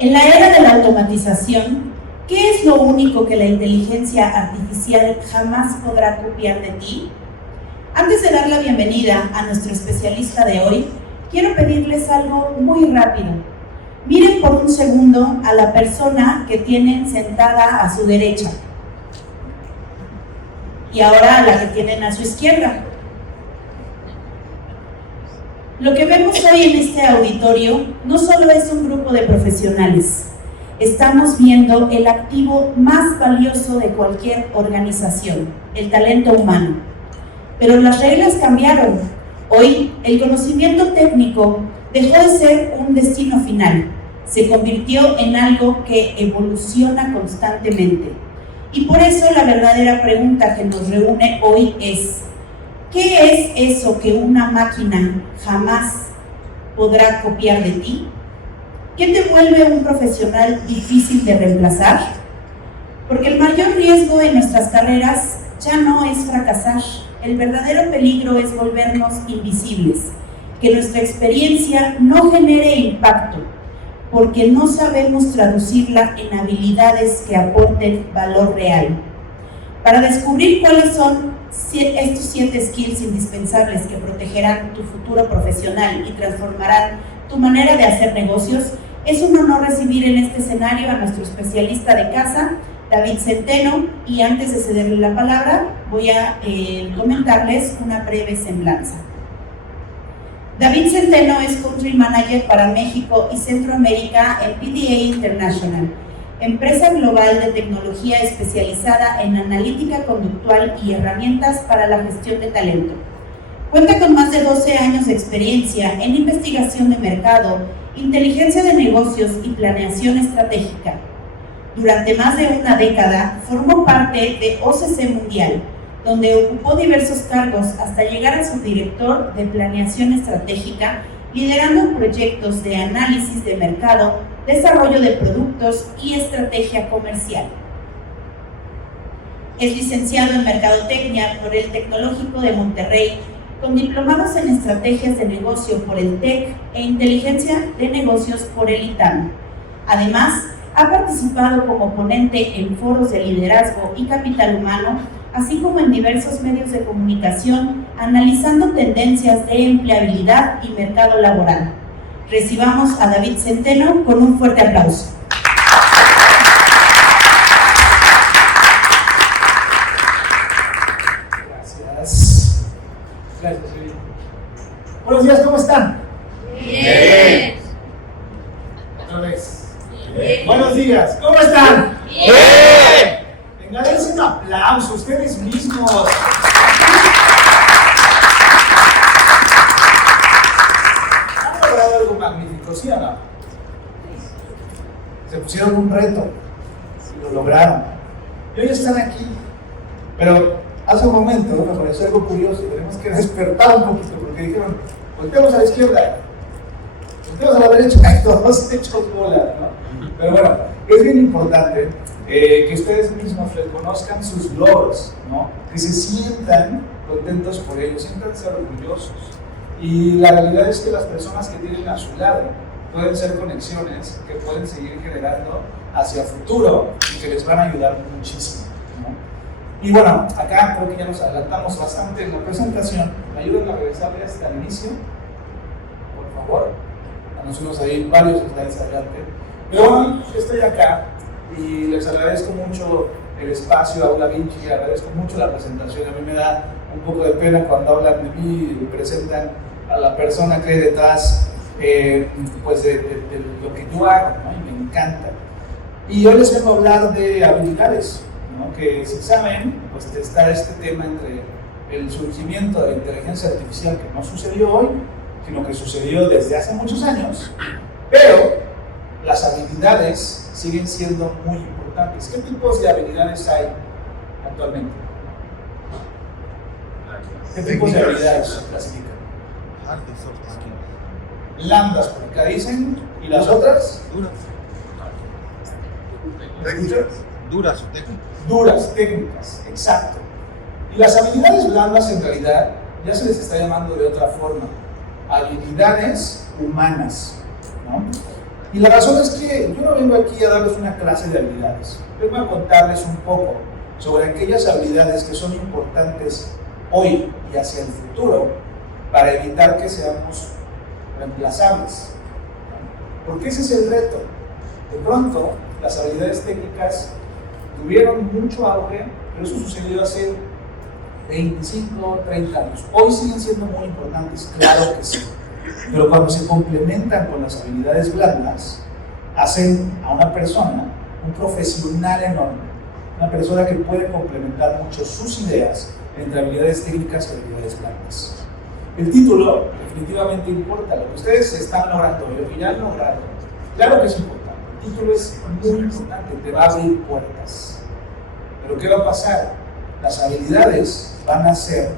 En la era de la automatización, ¿qué es lo único que la inteligencia artificial jamás podrá copiar de ti? Antes de dar la bienvenida a nuestro especialista de hoy, quiero pedirles algo muy rápido. Miren por un segundo a la persona que tienen sentada a su derecha y ahora a la que tienen a su izquierda. Lo que vemos hoy en este auditorio no solo es un grupo de profesionales, estamos viendo el activo más valioso de cualquier organización, el talento humano. Pero las reglas cambiaron. Hoy el conocimiento técnico dejó de ser un destino final, se convirtió en algo que evoluciona constantemente. Y por eso la verdadera pregunta que nos reúne hoy es: ¿qué es eso que una máquina jamás podrá copiar de ti? ¿Qué te vuelve un profesional difícil de reemplazar? Porque el mayor riesgo en nuestras carreras ya no es fracasar. El verdadero peligro es volvernos invisibles, que nuestra experiencia no genere impacto, porque no sabemos traducirla en habilidades que aporten valor real. Para descubrir cuáles son estos 7 skills indispensables que protegerán tu futuro profesional y transformarán tu manera de hacer negocios, es un honor recibir en este escenario a nuestro especialista de casa, David Centeno, y antes de cederle la palabra, voy a comentarles una breve semblanza. David Centeno es Country Manager para México y Centroamérica en PDA International, empresa global de tecnología especializada en analítica conductual y herramientas para la gestión de talento. Cuenta con más de 12 años de experiencia en investigación de mercado, inteligencia de negocios y planeación estratégica. Durante más de una década formó parte de OCC Mundial, donde ocupó diversos cargos hasta llegar a subdirector de planeación estratégica, liderando proyectos de análisis de mercado, desarrollo de productos y estrategia comercial. Es licenciado en Mercadotecnia por el Tecnológico de Monterrey, con diplomados en Estrategias de Negocio por el TEC e Inteligencia de Negocios por el ITAM. Además, ha participado como ponente en foros de liderazgo y capital humano, así como en diversos medios de comunicación, analizando tendencias de empleabilidad y mercado laboral. Recibamos a David Centeno con un fuerte aplauso. Gracias. Gracias, Silvia. Buenos días, ¿cómo están? Bien. Otra vez. Bien. Buenos días, ¿cómo están? Bien. Venga, dense un aplauso, ustedes mismos. Han logrado algo magnífico, ¿sí o no? Se pusieron un reto y lo lograron. Y hoy están aquí. Pero hace un momento me pareció algo curioso. Tenemos que despertar un poquito porque dijeron: volteamos a la izquierda, volteamos a la derecha, y todos hechos bola, ¿no? Pero bueno, es bien importante que ustedes mismos reconozcan sus logros, ¿no? Que se sientan contentos por ellos, siéntanse orgullosos. Y la realidad es que las personas que tienen a su lado pueden ser conexiones que pueden seguir generando hacia el futuro y que les van a ayudar muchísimo, ¿no? Y bueno, acá creo que ya nos adelantamos bastante en la presentación. ¿Me ayudan a regresarle hasta el inicio? Por favor. Nos fuimos ahí varios slides adelante. Pero bueno, estoy acá y les agradezco mucho el espacio, Aula Vinci, y agradezco mucho la presentación. A mí me da un poco de pena cuando hablan de mí y presentan a la persona que hay detrás pues de lo que yo hago, ¿no? Y me encanta. Y hoy les vengo a hablar de habilidades, ¿no? Que si saben, pues está este tema entre el surgimiento de la inteligencia artificial, que no sucedió hoy, sino que sucedió desde hace muchos años, pero las habilidades siguen siendo muy importantes. ¿Qué tipos de habilidades hay actualmente? ¿Qué tipos de habilidades se clasifican? Lambdas, por acá dicen, ¿y las otras? Duras o técnicas. Duras, técnicas, exacto. Y las habilidades blandas en realidad ya se les está llamando de otra forma, habilidades humanas, ¿no? Y la razón es que yo no vengo aquí a darles una clase de habilidades, vengo a contarles un poco sobre aquellas habilidades que son importantes hoy y hacia el futuro para evitar que seamos reemplazables. Porque ese es el reto. De pronto, las habilidades técnicas tuvieron mucho auge, pero eso sucedió hace 25, 30 años. Hoy siguen siendo muy importantes, claro que sí. Pero cuando se complementan con las habilidades blandas, hacen a una persona un profesional enorme, una persona que puede complementar mucho sus ideas entre habilidades técnicas y habilidades blandas. El título definitivamente importa, lo que ustedes están logrando, lo que ya han logrado, claro que es importante. El título es muy importante, te va a abrir puertas. Pero ¿qué va a pasar? Las habilidades van a hacer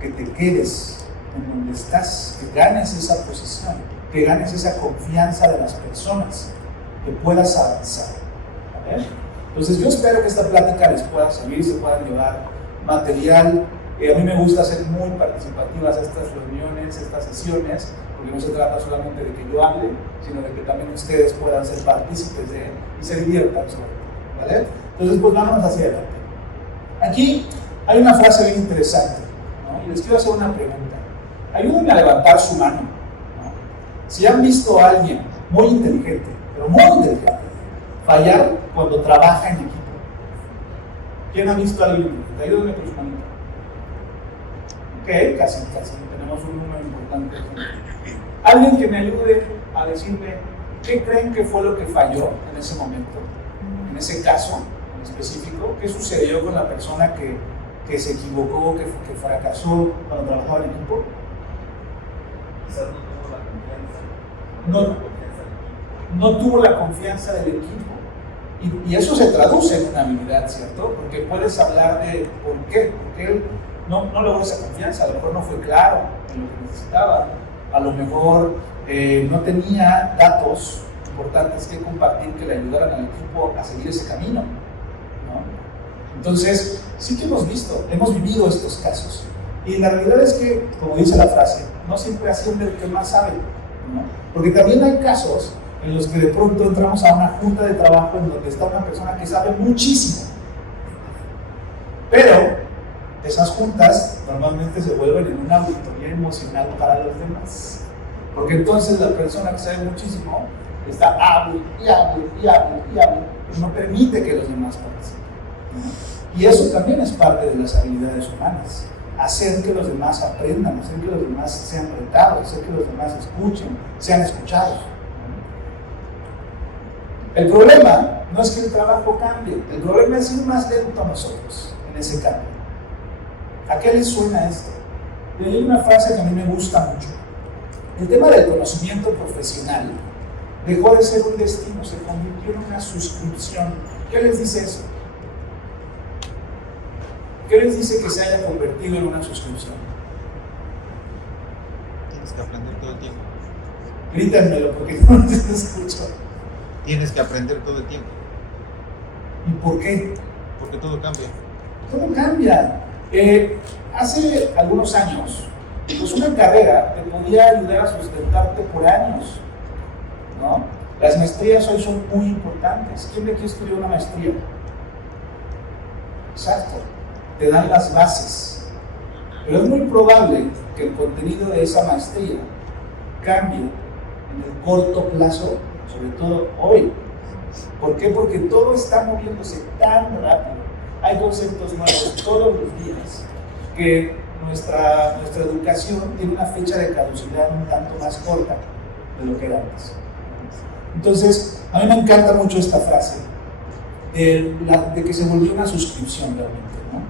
que te quedes en donde estás, que ganes esa posición, que ganes esa confianza de las personas, que puedas avanzar. ¿Vale? Entonces yo espero que esta plática les pueda servir, se puedan llevar material. A mí me gusta hacer muy participativas estas reuniones, estas sesiones, porque no se trata solamente de que yo hable, sino de que también ustedes puedan ser partícipes de él y se diviertan sobre todo, ¿vale? Entonces pues vámonos hacia adelante. Aquí hay una frase bien interesante, ¿no? Y les quiero hacer una pregunta. Ayúdenme a levantar su mano, ¿no? Si han visto a alguien muy inteligente, pero muy inteligente, fallar cuando trabaja en equipo. ¿Quién ha visto a alguien inteligente? Ayúdenme con su manita. Ok, casi, tenemos un número importante. Alguien que me ayude a decirme qué creen que fue lo que falló en ese momento, en ese caso en específico, qué sucedió con la persona que se equivocó, que fracasó cuando trabajaba en equipo. Quizás no tuvo la confianza del equipo. No tuvo la confianza del equipo. Y eso se traduce en una habilidad, ¿cierto? Porque puedes hablar de por qué, porque él no logró esa confianza, a lo mejor no fue claro en lo que necesitaba, a lo mejor no tenía datos importantes que compartir que le ayudaran al equipo a seguir ese camino, ¿no? Entonces, sí que hemos vivido estos casos. Y la realidad es que, como dice la frase, no siempre asciende el que más sabe, ¿no? Porque también hay casos en los que de pronto entramos a una junta de trabajo en donde está una persona que sabe muchísimo. Pero esas juntas normalmente se vuelven en una auditoría emocional para los demás. Porque entonces la persona que sabe muchísimo está hable, pero no permite que los demás participen. Y eso también es parte de las habilidades humanas. Hacer que los demás aprendan, hacer que los demás sean retados, hacer que los demás escuchen, sean escuchados. El problema no es que el trabajo cambie, el problema es ir más lento a nosotros en ese cambio. ¿A qué les suena esto? Y hay una frase que a mí me gusta mucho. El tema del conocimiento profesional dejó de ser un destino, se convirtió en una suscripción. ¿Qué les dice eso? ¿Qué les dice que se haya convertido en una suscripción? Tienes que aprender todo el tiempo. Grítenmelo porque no les escucho. Tienes que aprender todo el tiempo. ¿Y por qué? Porque todo cambia. Todo cambia. Hace algunos años, pues una carrera te podía ayudar a sustentarte por años, ¿no? Las maestrías hoy son muy importantes. ¿Quién de aquí estudió una maestría? Exacto. Te dan las bases. Pero es muy probable que el contenido de esa maestría cambie en el corto plazo, sobre todo hoy. ¿Por qué? Porque todo está moviéndose tan rápido. Hay conceptos nuevos todos los días que nuestra educación tiene una fecha de caducidad un tanto más corta de lo que era antes. Entonces, a mí me encanta mucho esta frase de que se volvió una suscripción realmente, ¿no?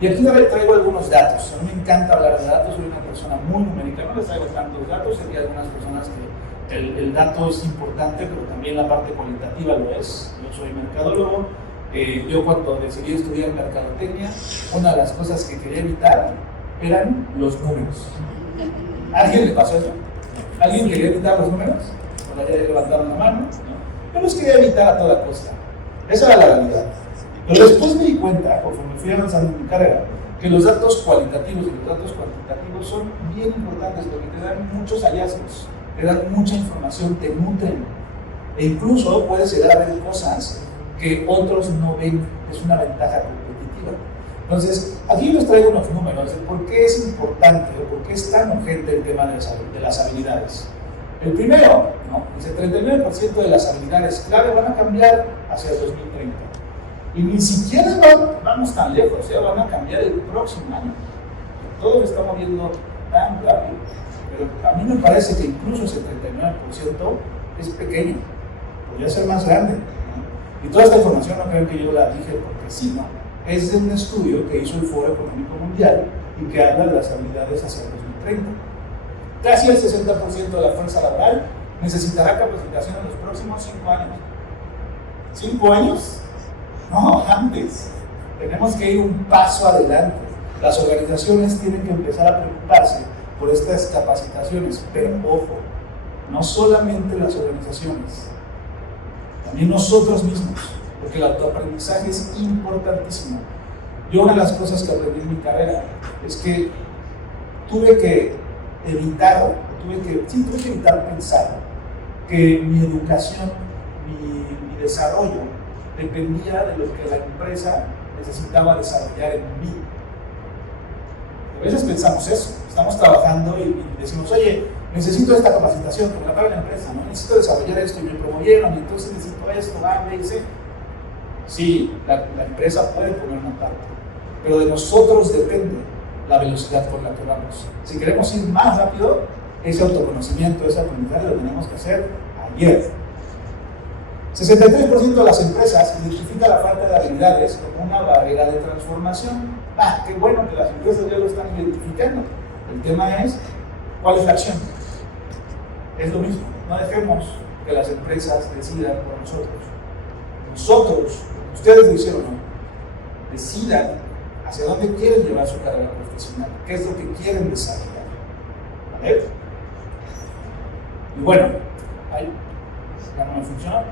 Y aquí traigo algunos datos. A mí me encanta hablar de datos, soy una persona muy numérica, no les traigo tantos datos, hay algunas personas que el dato es importante, pero también la parte cualitativa lo es. Yo soy mercadólogo. Yo cuando decidí estudiar mercadotecnia, una de las cosas que quería evitar eran los números. ¿A alguien le pasó eso? ¿Alguien quería evitar los números? Por allá levantaron la mano, ¿no? Yo los quería evitar a toda costa. Esa era la realidad. Pero después me di cuenta, conforme fui avanzando en mi carrera, que los datos cualitativos y los datos cuantitativos son bien importantes porque te dan muchos hallazgos te dan mucha información, te nutren. E incluso puedes llegar a ver cosas que otros no ven, es una ventaja competitiva. Entonces, aquí les traigo unos números de por qué es importante o por qué es tan urgente el tema de las habilidades. El primero, ¿no? Dice 39% de las habilidades clave van a cambiar hacia el 2030. Y ni siquiera vamos tan lejos, van a cambiar el próximo año. Todo lo está moviendo tan rápido. Pero a mí me parece que incluso ese 39% es pequeño, podría ser más grande, ¿no? Y toda esta información no creo que yo la dije porque sí, ¿no? Es de un estudio que hizo el Foro Económico Mundial y que habla de las habilidades hacia el 2030. Casi el 60% de la fuerza laboral necesitará capacitación en los próximos 5 años. ¿5 años? No, antes. Tenemos que ir un paso adelante. Las organizaciones tienen que empezar a preocuparse por estas capacitaciones, pero ojo, no solamente las organizaciones, también nosotros mismos, porque el autoaprendizaje es importantísimo. Yo una de las cosas que aprendí en mi carrera es que tuve que evitar pensar que mi educación, mi desarrollo dependía de lo que la empresa necesitaba desarrollar en mí. A veces pensamos eso, estamos trabajando y decimos, oye, necesito esta capacitación, porque la paga la empresa, ¿no? Necesito desarrollar esto y me promovieron, y entonces necesito esto, me dice. Sí, la empresa puede poner una parte, pero de nosotros depende la velocidad con la que vamos. Si queremos ir más rápido, ese autoconocimiento, ese aprendizaje lo tenemos que hacer ayer. 63% de las empresas identifican la falta de habilidades como una barrera de transformación. Qué bueno que las empresas ya lo están identificando. El tema es, ¿cuál es la acción? Es lo mismo, no dejemos que las empresas decidan por nosotros. Nosotros, ustedes lo hicieron, ¿no? Decidan hacia dónde quieren llevar su carrera profesional, qué es lo que quieren desarrollar. ¿Vale? Y bueno, ahí ya no me funciona.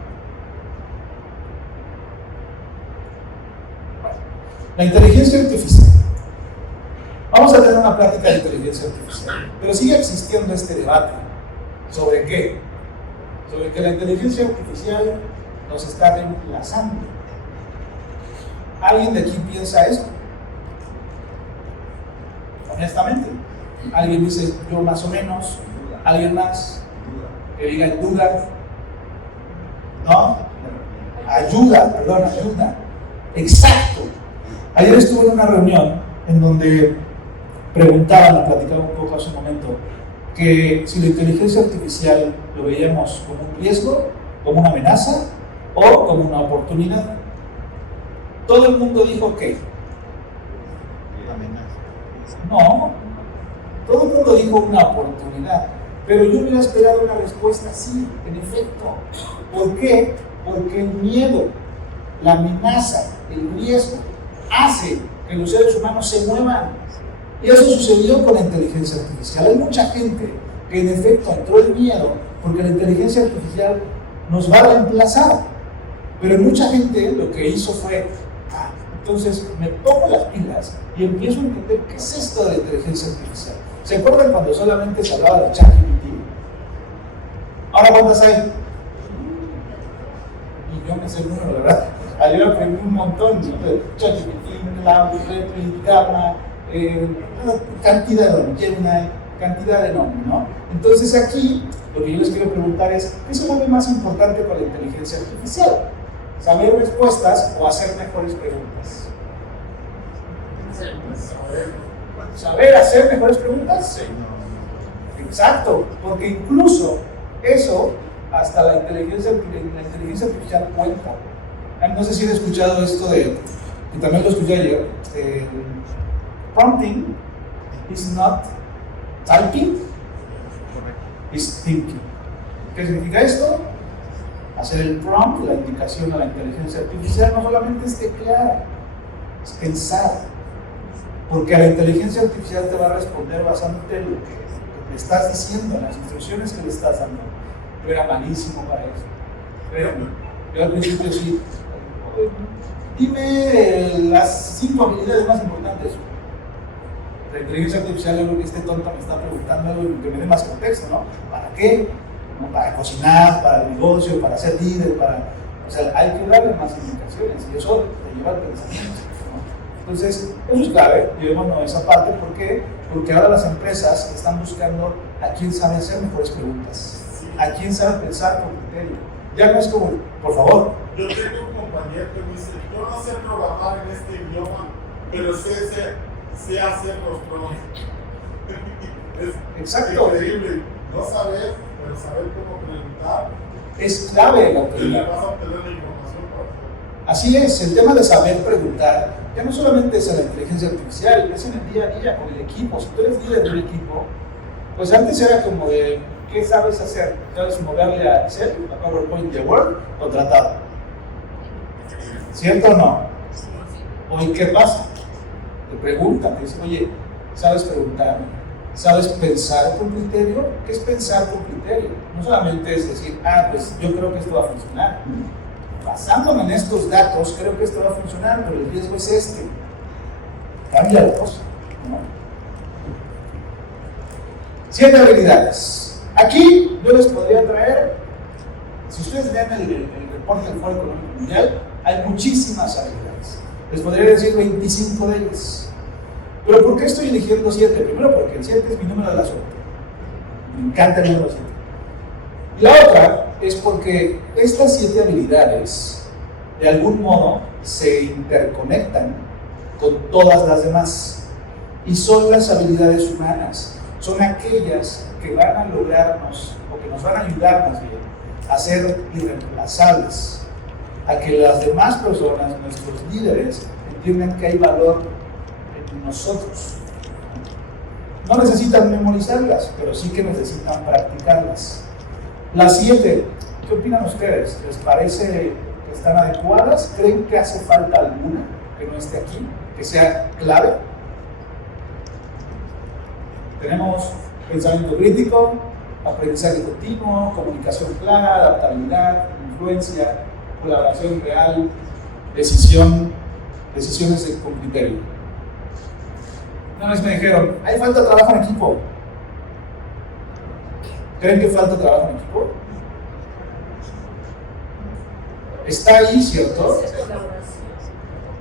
La inteligencia artificial. Vamos a tener una plática de inteligencia artificial, pero sigue existiendo este debate. ¿Sobre qué? Sobre que la inteligencia artificial nos está reemplazando. ¿Alguien de aquí piensa eso? Honestamente. ¿Alguien dice yo más o menos? ¿Alguien más? Que diga en duda. ¿No? Ayuda. Exacto. Ayer estuve en una reunión en donde preguntaban, platicaban un poco hace un momento, que si la inteligencia artificial lo veíamos como un riesgo, como una amenaza o como una oportunidad. Todo el mundo dijo que no, todo el mundo dijo una oportunidad, pero yo hubiera esperado una respuesta sí, en efecto. ¿Por qué? Porque el miedo, la amenaza, el riesgo hace que los seres humanos se muevan. Y eso sucedió con la inteligencia artificial. Hay mucha gente que en efecto entró el miedo porque la inteligencia artificial nos va a reemplazar. Pero mucha gente lo que hizo fue, entonces me pongo las pilas y empiezo a entender qué es esto de la inteligencia artificial. ¿Se acuerdan cuando solamente se hablaba de ChatGPT? ¿Ahora cuántas hay? Y yo me sé el número, ¿verdad? Ayer aprendí un montón, ¿no? De ChatGPT, Cloud, Replit, Gamma, cantidad de nombres, ¿no? Entonces aquí, lo que yo les quiero preguntar es, ¿qué se vuelve más importante con la inteligencia artificial? ¿Saber respuestas o hacer mejores preguntas? ¿Saber hacer mejores preguntas? Sí. Exacto, porque incluso eso, hasta la inteligencia artificial cuenta. No sé si han escuchado esto y también lo escuché ayer, prompting is not typing, is thinking. ¿Qué significa esto? Hacer el prompt, la indicación a la inteligencia artificial, no solamente es teclear, es pensar. Porque a la inteligencia artificial te va a responder basándote en lo que le estás diciendo, en las instrucciones que le estás dando. Yo era malísimo para eso. Créanme, yo al principio sí. Dime las 5 habilidades más importantes. La inteligencia artificial es lo que este tonto me está preguntando algo que me dé más contexto, ¿no? ¿Para qué? ¿No? Para cocinar, para el negocio, para ser líder, para... O sea, hay que darle más indicaciones y eso te lleva al pensamiento, ¿no? Entonces, eso es clave, llevémonos esa parte. ¿Por qué? Porque ahora las empresas están buscando a quién sabe hacer mejores preguntas, a quién sabe pensar con criterio. Ya no es como, por favor. Yo tengo un compañero que me dice, yo no sé programar en este idioma, pero sé hacer los prompts. Exacto. Es increíble, no saber, pero saber cómo preguntar. Es clave la Y le autoridad. vas a obtener la información para hacer. Así es, el tema de saber preguntar, ya no solamente es en la inteligencia artificial, es en el día a día con el equipo. Si tú eres líder de un equipo, pues antes era como de, ¿qué sabes hacer? ¿Sabes moverle a Excel, a PowerPoint de Word? Contratado. ¿Cierto o no? Hoy, ¿qué pasa? Te preguntan, te dicen, oye, ¿sabes preguntar? ¿Sabes pensar con criterio? ¿Qué es pensar con criterio? No solamente es decir, pues yo creo que esto va a funcionar. Basándome en estos datos, creo que esto va a funcionar, pero el riesgo es este. Cambia la cosa, ¿no? 7 habilidades. Aquí yo les podría traer, si ustedes leen el reporte del Foro Económico Mundial, hay muchísimas habilidades. Les podría decir 25 de ellas. ¿Pero por qué estoy eligiendo 7? Primero porque el 7 es mi número de la suerte. Me encanta el número 7. Y la otra es porque estas 7 habilidades, de algún modo, se interconectan con todas las demás. Y son las habilidades humanas. Son aquellas que van a lograrnos, o que nos van a ayudar más bien, a ser irreemplazables. A que las demás personas, nuestros líderes, entiendan que hay valor en nosotros. No necesitan memorizarlas, pero sí que necesitan practicarlas. Las 7, ¿qué opinan ustedes? ¿Les parece que están adecuadas? ¿Creen que hace falta alguna que no esté aquí, que sea clave? Tenemos pensamiento crítico, aprendizaje continuo, comunicación clara, adaptabilidad, influencia, colaboración real, decisiones con criterio. Una vez me dijeron, hay falta de trabajo en equipo. ¿Creen que falta trabajo en equipo? Está ahí, ¿cierto?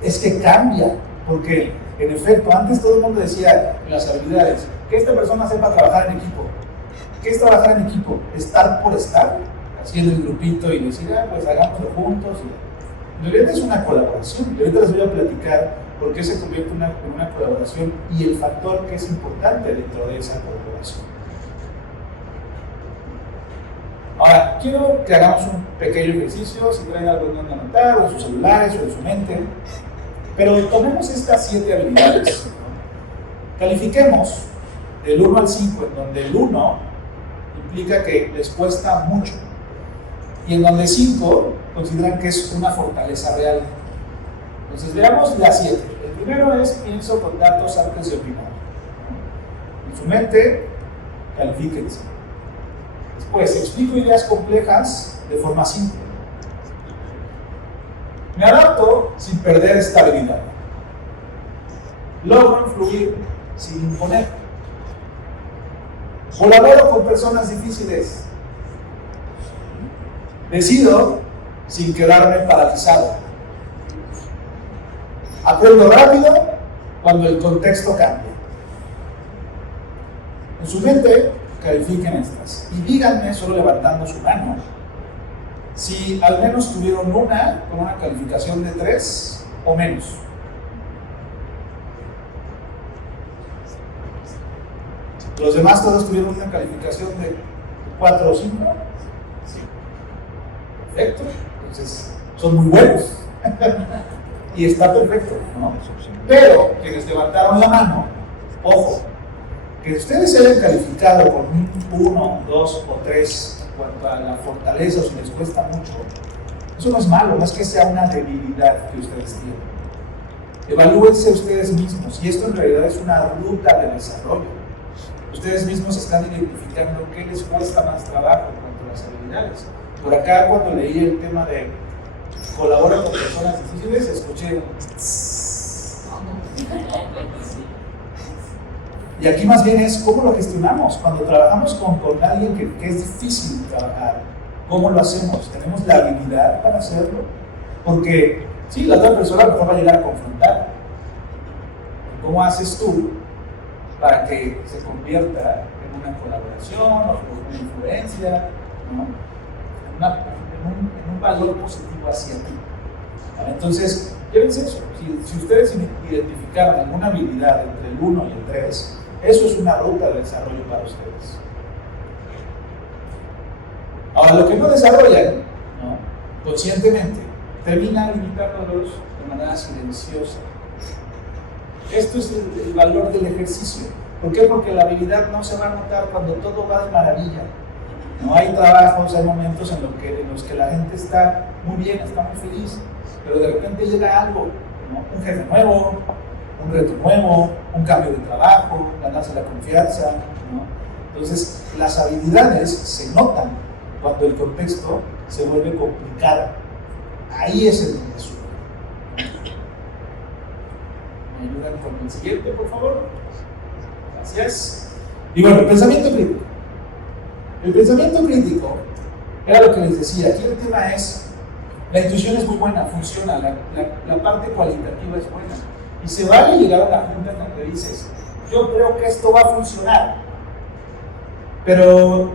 Es que cambia, porque en efecto, antes todo el mundo decía en las habilidades, que esta persona sepa trabajar en equipo. ¿Qué es trabajar en equipo? Estar por estar, haciendo el grupito y decir, pues hagámoslo juntos. En realidad es una colaboración, y ahorita les voy a platicar por qué se convierte en una colaboración y el factor que es importante dentro de esa colaboración. Ahora, quiero que hagamos un pequeño ejercicio, si traen algo en donde anotar, o en sus celulares, o en su mente, pero tomemos estas 7 habilidades. Califiquemos del 1 al 5, en donde el 1 implica que les cuesta mucho, y en donde 5 consideran que es una fortaleza real. Entonces veamos las 7. El primero es, pienso con datos antes de opinar. En su mente, califíquense. Después, explico ideas complejas de forma simple. Me adapto sin perder estabilidad. Logro influir sin imponer. Colaboro con personas difíciles. Decido sin quedarme paralizado. Aprendo rápido cuando el contexto cambia. En su mente, califiquen estas y díganme, solo levantando su mano, si al menos tuvieron una con una calificación de 3 o menos. Los demás todos tuvieron una calificación de 4 o 5. Sí. Perfecto. Entonces, son muy buenos. Y está perfecto, ¿no? Pero quienes levantaron la mano, ojo, que ustedes se hayan calificado con un 1, 2 o 3 en cuanto a la fortaleza o si les cuesta mucho, eso no es malo, no es que sea una debilidad que ustedes tienen. Evalúense ustedes mismos, y esto en realidad es una ruta de desarrollo. Ustedes mismos están identificando qué les cuesta más trabajo en cuanto a las habilidades. Por acá, cuando leí el tema de colabora con personas difíciles, escuché Y aquí más bien es cómo lo gestionamos. Cuando trabajamos con alguien que es difícil trabajar, ¿cómo lo hacemos? ¿Tenemos la habilidad para hacerlo? Porque sí, la otra persona a lo mejor va a llegar a confrontar. ¿Cómo haces tú para que se convierta en una colaboración o en una influencia, ¿no? en un valor positivo hacia ti? ¿Vale? Entonces, llévense eso. Si ustedes identificaron alguna habilidad entre el 1 y el 3, eso es una ruta de desarrollo para ustedes. Ahora, lo que no desarrollan, ¿no? conscientemente, termina limitándolos de manera silenciosa. Esto es el valor del ejercicio. ¿Por qué? Porque la habilidad no se va a notar cuando todo va de maravilla. No hay trabajos, hay momentos en los que la gente está muy bien, está muy feliz, pero de repente llega algo, ¿no? Un jefe nuevo, un reto nuevo, un cambio de trabajo, ganarse la confianza, ¿no? Entonces, las habilidades se notan cuando el contexto se vuelve complicado. Ahí es el donde sube. ¿Me ayudan con el siguiente, por favor? Gracias. Y bueno, el pensamiento crítico. El pensamiento crítico era lo que les decía. Aquí el tema es, la intuición es muy buena, funciona, la parte cualitativa es buena. Y se vale llegar a la junta en donde dices, yo creo que esto va a funcionar, pero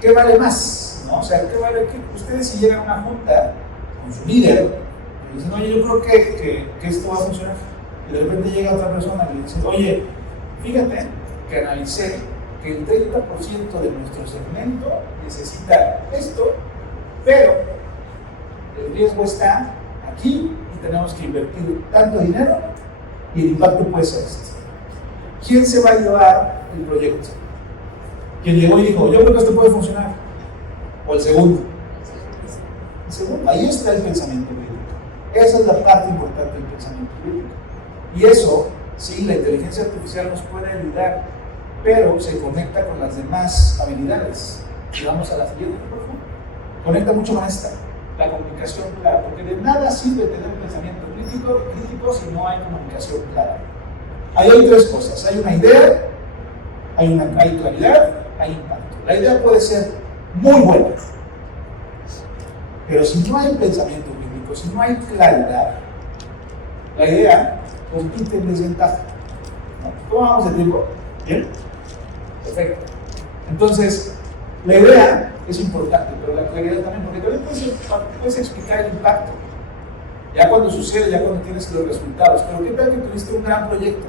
¿qué vale más? ¿No? O sea, ¿qué vale que ustedes si llegan a una junta con su líder y dicen, oye, yo creo que esto va a funcionar? Y de repente llega otra persona y le dice, oye, fíjate que analicé que el 30% de nuestro segmento necesita esto, pero el riesgo está aquí y tenemos que invertir tanto dinero y el impacto puede ser este. ¿Quién se va a llevar el proyecto? ¿Quién llegó y dijo, yo creo que esto puede funcionar? ¿O el segundo? El segundo. Ahí está el pensamiento crítico. Esa es la parte importante del pensamiento crítico. Y eso, sí, la inteligencia artificial nos puede ayudar, pero se conecta con las demás habilidades. Y vamos a la siguiente, por favor. Conecta mucho con esta, la comunicación clara, porque de nada sirve tener un pensamiento crítico si no hay comunicación clara. Ahí hay tres cosas: hay una idea, hay claridad, hay impacto. La idea puede ser muy buena, pero si no hay pensamiento crítico, si no hay claridad, la idea compite en desventaja. ¿Cómo vamos de tiempo? ¿Bien? Perfecto. Entonces, la idea es importante, pero la claridad también, porque también puedes explicar el impacto. Ya cuando sucede, ya cuando tienes los resultados. Pero ¿qué tal que tuviste un gran proyecto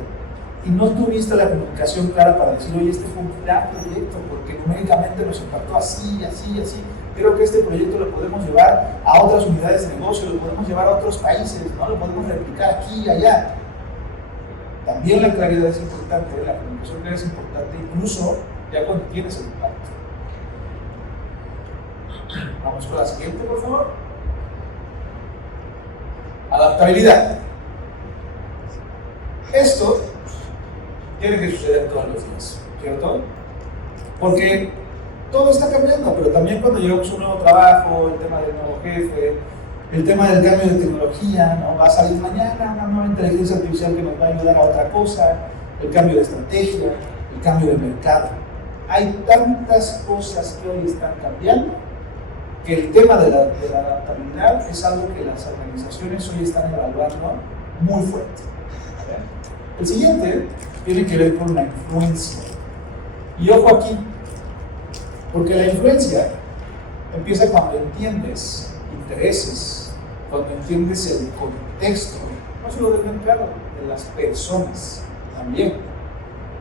y no tuviste la comunicación clara para decir, oye, este fue un gran proyecto, porque numéricamente nos impactó así, así, así? Creo que este proyecto lo podemos llevar a otras unidades de negocio, lo podemos llevar a otros países, ¿no? Lo podemos replicar aquí y allá. También la claridad es importante, la comunicación clara es importante, incluso ya cuando tienes el impacto. Vamos con la siguiente, por favor. Adaptabilidad. Esto tiene que suceder todos los días, ¿cierto? Porque todo está cambiando, pero también cuando llegamos a un nuevo trabajo, el tema del nuevo jefe, el tema del cambio de tecnología, ¿no? Va a salir mañana una nueva inteligencia artificial que nos va a ayudar a otra cosa, el cambio de estrategia, el cambio de mercado. Hay tantas cosas que hoy están cambiando que el tema de la adaptabilidad es algo que las organizaciones hoy están evaluando muy fuerte. ¿Vale? El siguiente tiene que ver con la influencia. Y ojo aquí, porque la influencia empieza cuando entiendes intereses, cuando entiendes el contexto, no solo del mercado, de las personas también.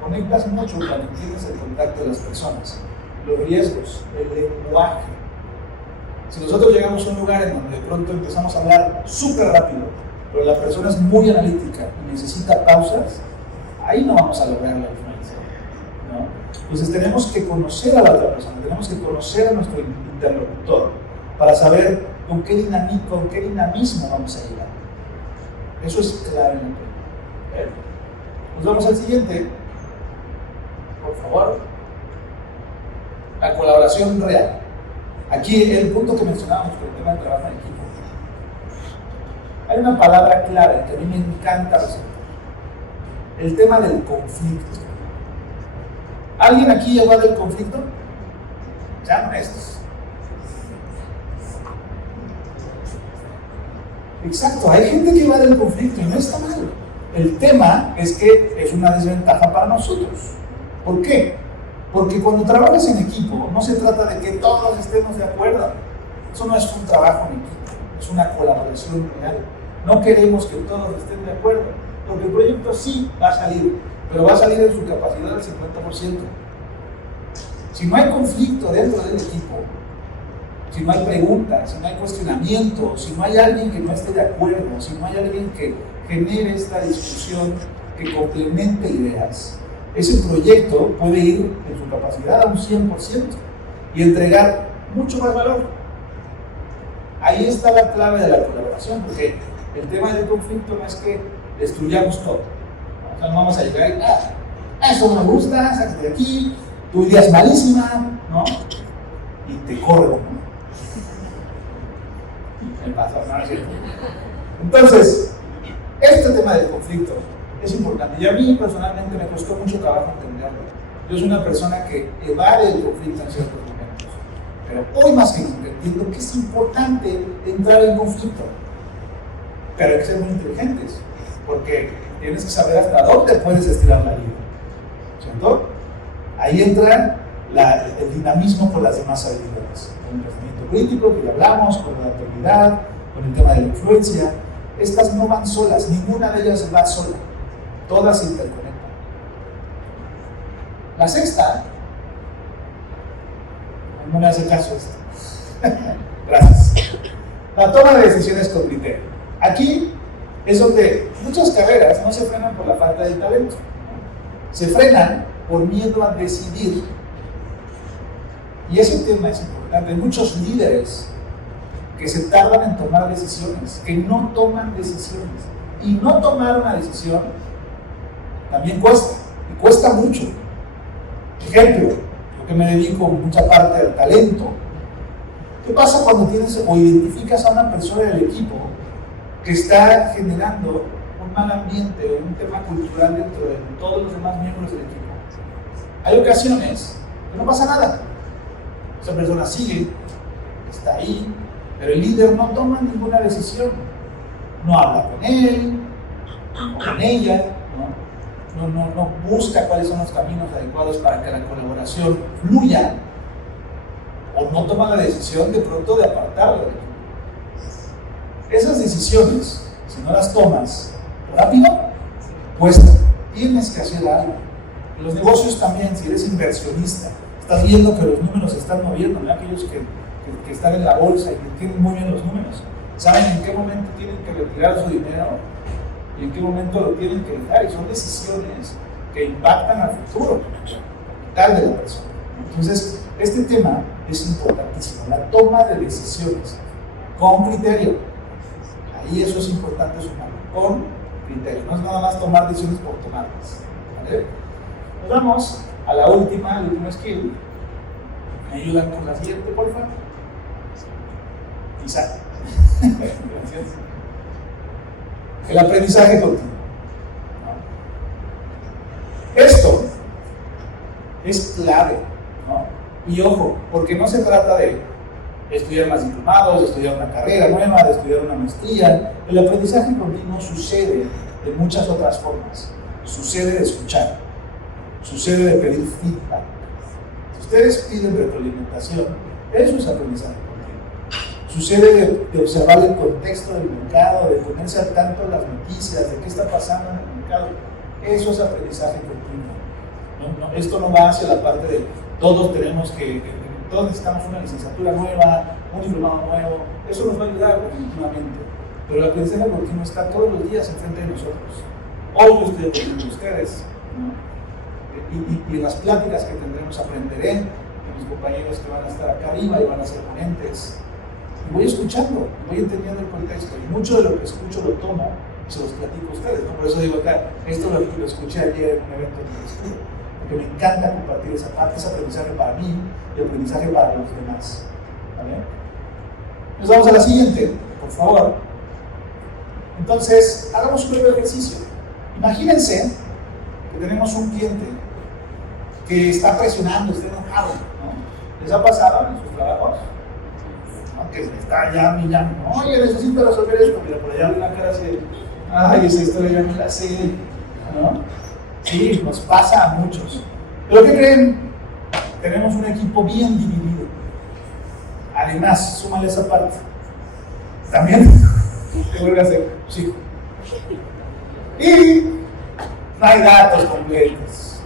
Conectas mucho cuando entiendes el contacto de las personas, los riesgos, el lenguaje. Si nosotros llegamos a un lugar en donde de pronto empezamos a hablar súper rápido, pero la persona es muy analítica y necesita pausas, ahí no vamos a lograr la influencia, ¿no? Entonces tenemos que conocer a la otra persona, tenemos que conocer a nuestro interlocutor para saber con qué dinamismo vamos a llegar. Eso es clave en el tema. Nos vamos al siguiente, por favor. La colaboración real. Aquí el punto que mencionábamos con el tema del trabajo en equipo. Hay una palabra clave que a mí me encanta resaltar. El tema del conflicto. ¿Alguien aquí evade el conflicto? Sean honestos. Exacto, hay gente que evade el conflicto y no está mal. El tema es que es una desventaja para nosotros. ¿Por qué? Porque cuando trabajas en equipo, no se trata de que todos estemos de acuerdo. Eso no es un trabajo en equipo, es una colaboración real. No queremos que todos estén de acuerdo, porque el proyecto sí va a salir, pero va a salir en su capacidad del 50%. Si no hay conflicto dentro del equipo, si no hay preguntas, si no hay cuestionamientos, si no hay alguien que no esté de acuerdo, si no hay alguien que genere esta discusión, que complemente ideas, ese proyecto puede ir en su capacidad a un 100% y entregar mucho más valor. Ahí está la clave de la colaboración, porque el tema del conflicto no es que destruyamos todo. O sea, no vamos a llegar y, eso no me gusta, sácate de aquí, tu idea es malísima, ¿no? Y te corro, ¿no? Me pasa, ¿no? ¿Es cierto? Entonces, este tema del conflicto es importante. Y a mí personalmente me costó mucho trabajo entenderlo. Yo soy una persona que evade el conflicto en ciertos momentos. Pero hoy más que nunca entiendo que es importante entrar en conflicto. Pero hay que ser muy inteligentes, porque tienes que saber hasta dónde puedes estirar la línea. ¿Cierto? Ahí entra el dinamismo con las demás habilidades. Con el pensamiento crítico, que ya hablamos, con la adaptabilidad, con el tema de la influencia. Estas no van solas, ninguna de ellas va sola. Todas se interconectan. La sexta, no me hace caso esta. Gracias. La toma de decisiones con criterio. Aquí es donde muchas carreras no se frenan por la falta de talento. Se frenan por miedo a decidir. Y ese tema es importante. Hay muchos líderes que se tardan en tomar decisiones, que no toman decisiones. Y no tomar una decisión también cuesta, y cuesta mucho. Ejemplo, yo que me dedico mucha parte al talento. ¿Qué pasa cuando tienes o identificas a una persona del equipo que está generando un mal ambiente o un tema cultural dentro de todos los demás miembros del equipo? Hay ocasiones que no pasa nada. Esa persona sigue, está ahí, pero el líder no toma ninguna decisión. No habla con él, o con ella, no busca cuáles son los caminos adecuados para que la colaboración fluya, o no toma la decisión de pronto de apartarlo. Esas decisiones, si no las tomas rápido, cuesta. Tienes que hacer algo. En los negocios también, si eres inversionista, estás viendo que los números se están moviendo, ¿no? Aquellos que están en la bolsa y que tienen muy bien los números, saben en qué momento tienen que retirar su dinero y en qué momento lo tienen que dejar, y son decisiones que impactan al futuro capital de la persona. Entonces, este tema es importantísimo, la toma de decisiones con criterio. Ahí eso es importante sumarlo, con criterio, no es nada más tomar decisiones por tomarlas. ¿Vale? Nos vamos a la última, el último skill. ¿Me ayudan con la siguiente, por favor? Isaac. Gracias. El aprendizaje continuo. Esto es clave, ¿no? Y ojo, porque no se trata de estudiar más diplomados, de estudiar una carrera nueva, de estudiar una maestría. El aprendizaje continuo sucede de muchas otras formas. Sucede de escuchar, sucede de pedir feedback. Si ustedes piden retroalimentación, eso es aprendizaje continuo. Sucede de observar el contexto del mercado, de ponerse al tanto de las noticias, de qué está pasando en el mercado. Eso es aprendizaje continuo. Esto no va hacia la parte de todos necesitamos una licenciatura nueva, un diplomado nuevo. Eso nos va a ayudar definitivamente. Pero el aprendizaje continuo está todos los días enfrente de nosotros. Hoy yo estoy aprendiendo de ustedes, ¿no? Y en las pláticas que tendremos aprenderé de mis compañeros que van a estar acá arriba y van a ser ponentes. Y voy escuchando, voy entendiendo el contexto, y mucho de lo que escucho lo tomo y se los platico a ustedes, ¿no? Por eso digo acá, esto lo escuché ayer en un evento en el estudio, porque me encanta compartir esa parte, ese aprendizaje para mí y aprendizaje para los demás. ¿Vale? Nos vamos a la siguiente, por favor. Entonces, hagamos un breve ejercicio. Imagínense que tenemos un cliente que está presionando, está enojado, ¿no? ¿Les ha pasado en sus trabajos? Que está ya mirando, oye, necesito resolver esto, mira, por allá una cara así, ay, esa historia ya me la sé, ¿no? Sí, nos pasa a muchos. ¿Pero qué creen? Tenemos un equipo bien dividido. Además, súmale esa parte. También, ¿qué vuelve a hacer? Sí. Y no hay datos completos.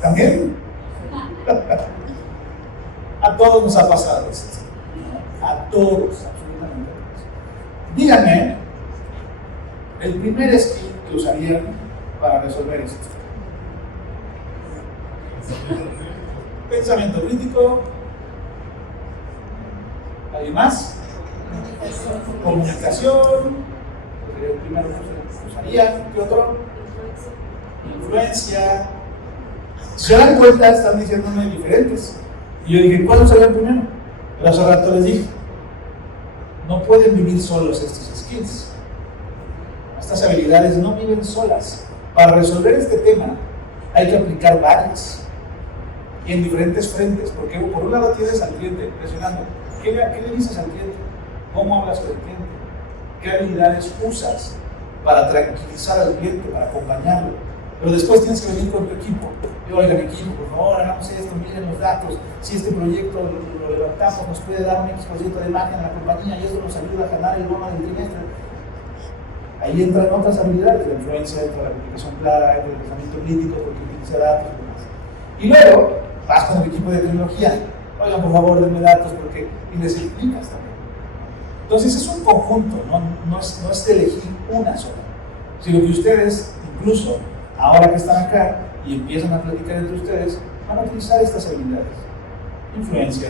¿También? A todos nos ha pasado esto. A todos, absolutamente a todos. Díganme, el primer skill que usarían para resolver esto. Pensamiento crítico. ¿Alguien más? Comunicación. El primero que usarían. ¿Qué otro? Influencia. Si se dan cuenta, están diciéndome diferentes. Y yo dije, ¿cuál usaría primero? Pero hace rato les dije, no pueden vivir solos estos skills. Estas habilidades no viven solas. Para resolver este tema hay que aplicar varias y en diferentes frentes, porque por un lado tienes al cliente presionando. ¿Qué le dices al cliente? ¿Cómo hablas con el cliente? ¿Qué habilidades usas para tranquilizar al cliente, para acompañarlo? Pero después tienes que venir con tu equipo. Oigan, equipo, por favor, hagamos esto, miren los datos. Si este proyecto lo levantamos, nos puede dar un X% de margen a la compañía y esto nos ayuda a ganar el bono del trimestre. Ahí entran otras habilidades, la influencia, entra la comunicación clara, entra el pensamiento crítico, porque utiliza datos y demás. Y luego vas con el equipo de tecnología. Oigan, por favor, denme datos, porque y les explicas también. Entonces es un conjunto, no es de elegir una sola, sino que ustedes, incluso ahora que están acá y empiezan a platicar entre ustedes, van a utilizar estas habilidades. Influencia,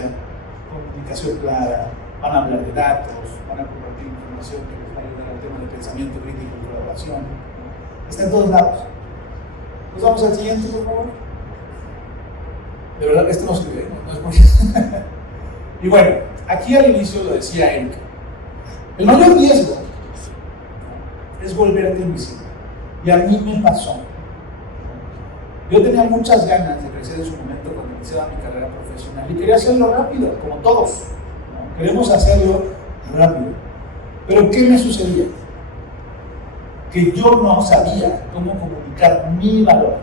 comunicación clara, van a hablar de datos, van a compartir información que les va a ayudar al tema de pensamiento crítico y colaboración. Está en todos lados. Nos vamos al siguiente, por favor. De verdad, esto no se ve, no es muy... Y bueno, aquí al inicio lo decía Erika. El mayor riesgo es volverte invisible. Y a mí me pasó. Yo tenía muchas ganas de crecer en su momento cuando iniciaba mi carrera profesional y quería hacerlo rápido, como todos, ¿no? Queremos hacerlo rápido. Pero ¿qué me sucedía? Que yo no sabía cómo comunicar mi valor.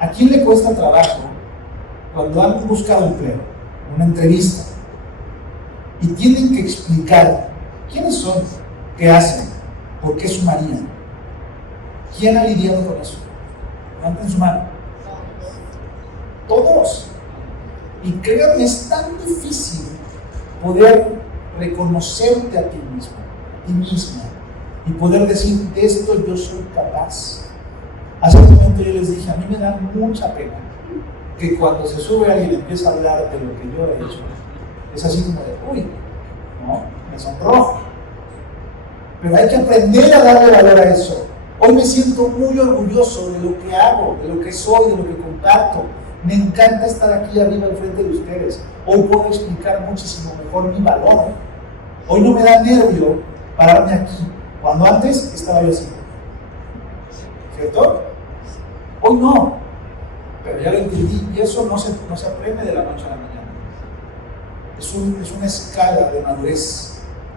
¿A quién le cuesta trabajo cuando han buscado empleo, una entrevista, y tienen que explicar quiénes son, qué hacen, por qué sumarían? ¿Quién ha lidiado con eso? Levanten su mano. Todos. Y créanme, es tan difícil poder reconocerte a ti mismo, a ti misma, y poder decir, de esto yo soy capaz. Hace un momento yo les dije, a mí me da mucha pena que cuando se sube alguien y empieza a hablar de lo que yo he hecho, es así como de, uy, ¿no? Me sonrojo. Pero hay que aprender a darle valor a eso. Hoy me siento muy orgulloso de lo que hago, de lo que soy, de lo que comparto. Me encanta estar aquí arriba al frente de ustedes. Hoy puedo explicar muchísimo mejor mi valor. Hoy no me da nervio pararme aquí, cuando antes estaba yo así. ¿Cierto? Hoy no. Pero ya lo entendí, y eso no se aprende de la noche a la mañana. Es una escala de madurez.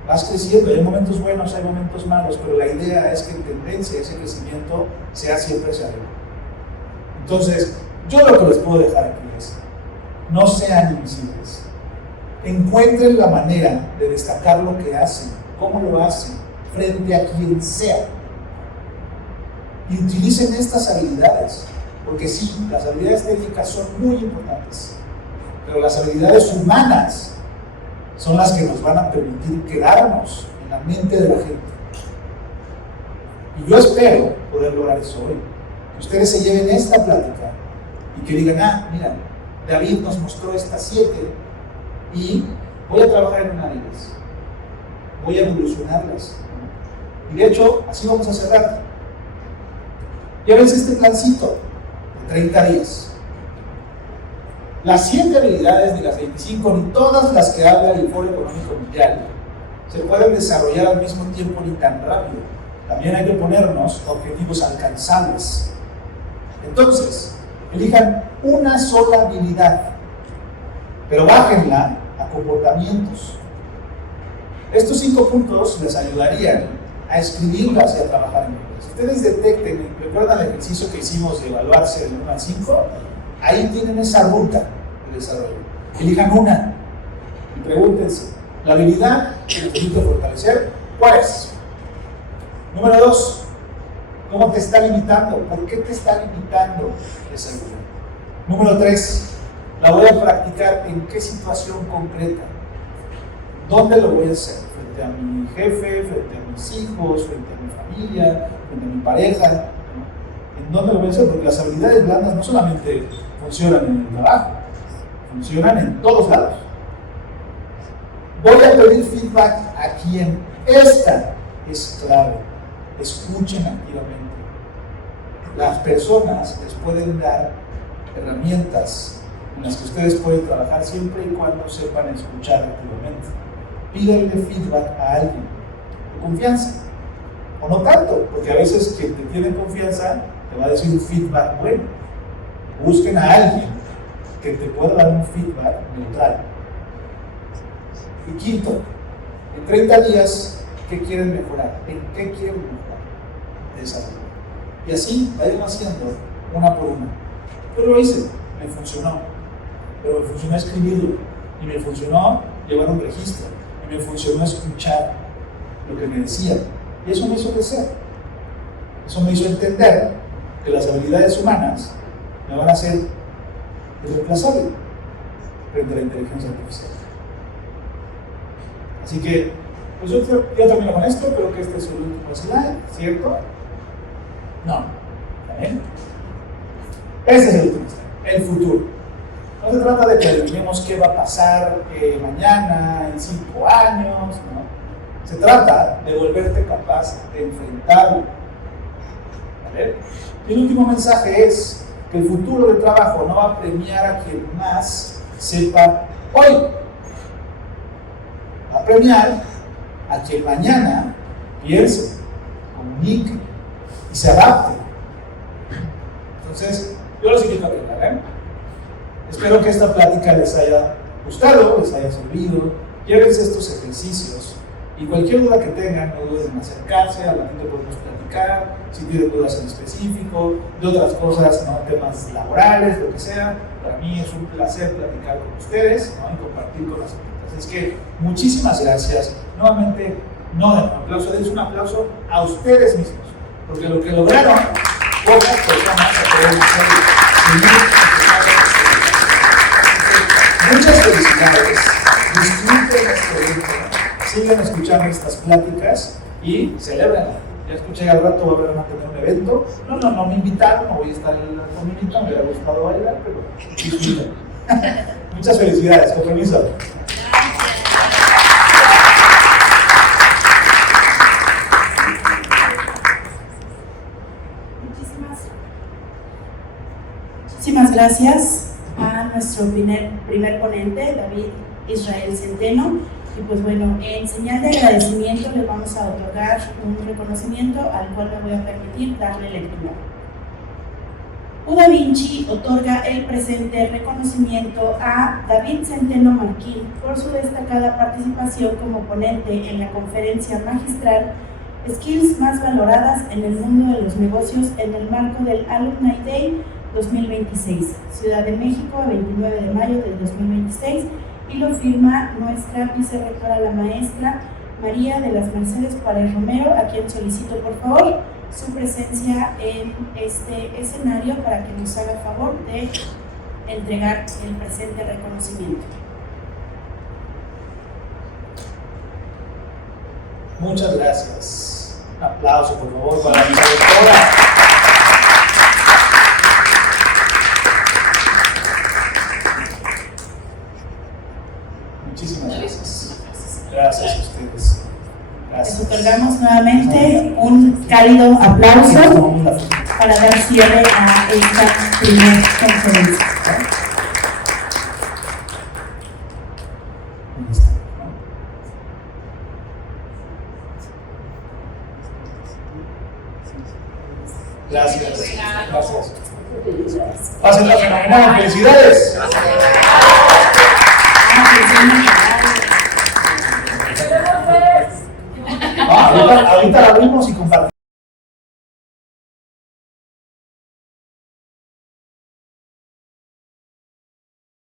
Vas creciendo, hay momentos buenos, hay momentos malos, pero la idea es que en tendencia ese crecimiento sea siempre hacia arriba. Entonces, yo lo que les puedo dejar aquí es, no sean invisibles. Encuentren la manera de destacar lo que hacen, cómo lo hacen, frente a quien sea. Y utilicen estas habilidades, porque sí, las habilidades técnicas son muy importantes, pero las habilidades humanas son las que nos van a permitir quedarnos en la mente de la gente. Y yo espero poder lograr eso hoy. Que ustedes se lleven esta plática y que digan, mira, David nos mostró estas 7 y voy a trabajar en una de ellas. Voy a evolucionarlas. Y de hecho, así vamos a cerrar. Llévense este plancito de 30 días. Las 7 habilidades de las 25, ni todas las que habla el Foro Económico Mundial, se pueden desarrollar al mismo tiempo ni tan rápido. También hay que ponernos objetivos alcanzables. Entonces, Elijan una sola habilidad, pero bájenla a comportamientos. Estos 5 puntos les ayudarían a escribirlas y a trabajar en ellas. Si ustedes detecten, recuerdan el ejercicio que hicimos de evaluarse del 1 al 5, ahí tienen esa ruta de desarrollo. Elijan una y pregúntense, la habilidad que necesito fortalecer, ¿cuál es? Número 2, ¿cómo te está limitando? ¿Por qué te está limitando esa habilidad? Número 3, la voy a practicar en qué situación concreta. ¿Dónde lo voy a hacer? Frente a mi jefe, frente a mis hijos, frente a mi familia, frente a mi pareja, ¿no? ¿En dónde lo voy a hacer? Porque las habilidades blandas no solamente funcionan en el trabajo, funcionan en todos lados. Voy a pedir feedback a quien. Esta es clave. Escuchen activamente. Las personas les pueden dar herramientas en las que ustedes pueden trabajar siempre y cuando sepan escuchar activamente. Pídanle feedback a alguien de confianza, o no tanto, porque a veces quien te tiene confianza te va a decir un feedback bueno. Busquen a alguien que te pueda dar un feedback neutral. Y quinto, en 30 días, ¿qué quieren mejorar? ¿En qué quieren mejorar? Desarrollo. Y así vayan haciendo una por una. Pero lo hice, me funcionó. Pero me funcionó escribirlo, y me funcionó llevar un registro, y me funcionó escuchar lo que me decían. Y eso me hizo crecer. Eso me hizo entender que las habilidades humanas me van a hacer irreemplazable frente a la inteligencia artificial. Así que, pues yo termino con esto, creo que este es el último slide, ¿cierto? No. ¿Bien? Ese es el último slide, el futuro. No se trata de que adivinemos qué va a pasar mañana, en 5 años, ¿no? Se trata de volverte capaz de enfrentarlo. ¿Vale? Y el último mensaje es que el futuro del trabajo no va a premiar a quien más sepa hoy. Va a premiar a quien mañana piense, comunique y se adapte. Entonces, yo los invito a que la hagan. Espero que esta plática les haya gustado, les haya servido. Llévense estos ejercicios y cualquier duda que tengan, no duden en acercarse, a la gente podemos platicar, si tienen dudas en específico, de otras cosas, ¿no? Temas laborales, lo que sea. Para mí es un placer platicar con ustedes, ¿no? Y compartir con las personas. Es que muchísimas gracias. Nuevamente, no den un aplauso, denles un aplauso a ustedes mismos, porque lo que lograron, pocas personas se pueden hacer. Muchas felicidades, disfruten este evento, sigan escuchando estas pláticas y celebrenla. Ya escuché al rato van a tener un evento. No me invitaron, no voy a estar en la comunidad, me hubiera gustado bailar, pero disfruten. Muchas felicidades, con permiso. Muchísimas gracias a nuestro primer ponente, David Israel Centeno. Y pues bueno, en señal de agradecimiento les vamos a otorgar un reconocimiento al cual me voy a permitir darle lectura. Da Vinci otorga el presente reconocimiento a David Centeno Marquín por su destacada participación como ponente en la conferencia magistral Skills más valoradas en el mundo de los negocios en el marco del Alumni Day 2026, Ciudad de México, 29 de mayo del 2026, y lo firma nuestra vicerrectora, la maestra María de las Mercedes Juárez Romero, a quien solicito por favor su presencia en este escenario para que nos haga favor de entregar el presente reconocimiento. Muchas gracias. Un aplauso, por favor, para mi doctora. Muchísimas gracias. Gracias a ustedes. Gracias. Les otorgamos nuevamente un cálido aplauso para dar cierre a esta primera conferencia. Gracias. Gracias. Pásenla fenomenal, felicidades. Ahorita la abrimos y compartimos.